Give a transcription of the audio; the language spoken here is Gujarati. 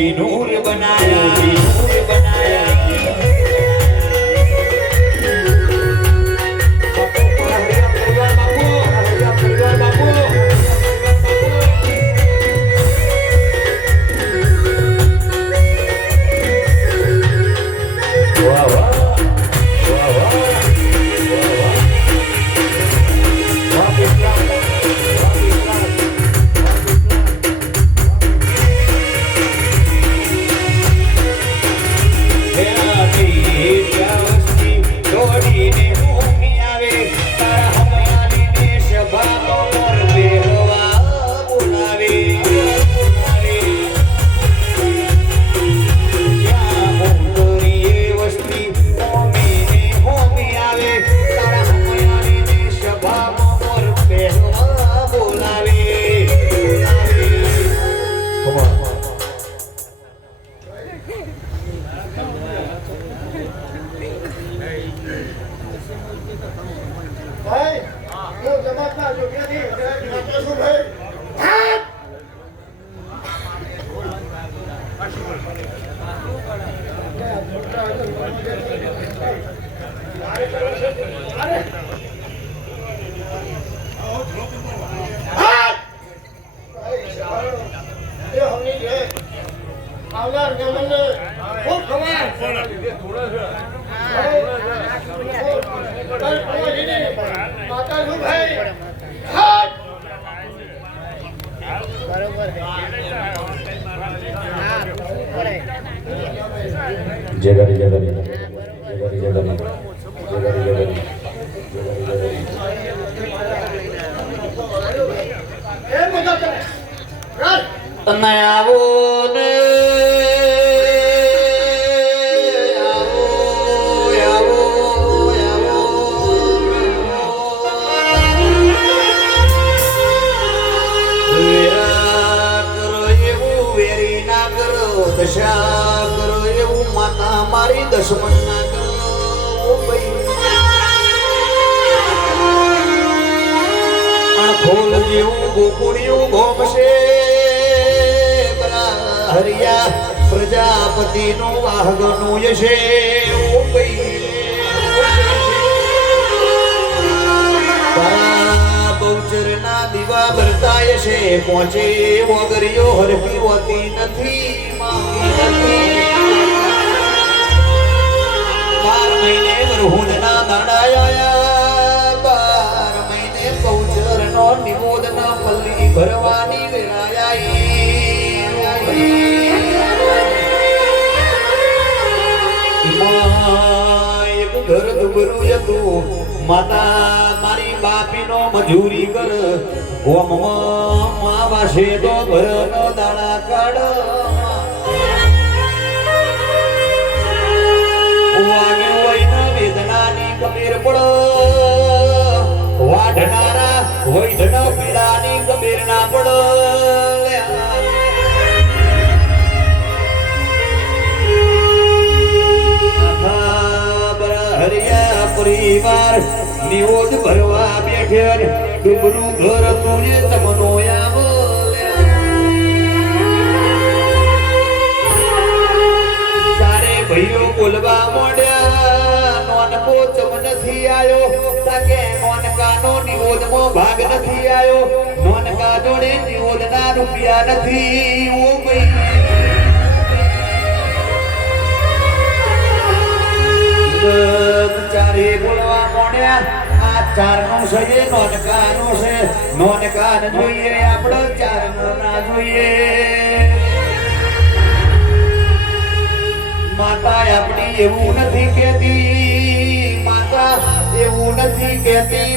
भी नूर बनाया, भी नूर बनाया। जगरी जगरी जगरी जगरी जगरी जगरी नयावो ने दशा करो એવું માતા મારી દશમન ના કરો અણખોલ જેવું ગોકુળિયું ગોમશે હરિયા પ્રજાપતિ નું વાહગનું યશે ઓ બહુચર ના દીવા ભરતા યશે પહોંચે વગરિયો હરકી હોતી નથી 12 મહિને વરહુદના દાડાયા 12 મહિને પૌચરનો નિમોદના પલ્લી ભરવાની વેળાઈ એક ઘર દુબરું હતું માતા મારી બાપીનો મજૂરી કર ઓમમાં વાસે તો ભરનો દાડા કાઢ વેદનાની કબીર પડો વાઢનારા વૈધના પીડાની કબીર ના પડો હરિયા પરિવાર નિયોજ ભરવા બેઠે ડુબરું ઘર તુજે તમનો આવો ચારે ભાઈઓ બોલવા મોડ્યા નોનકો ચમ નથી આયો તાકે નોનકાનો નિયોજમાં ભાગ નથી આયો નોનકા જોડે નિયોજના રૂપિયા નથી ઓ ભાઈ ચારે બોલવા મોડ્યા આ ચારનો છે નોનકાનો છે નોનકાન જોઈએ આપણો ચારનો ના જોઈએ માતા આપણી એવું નથી કહેતી માતા એવું નથી કહેતી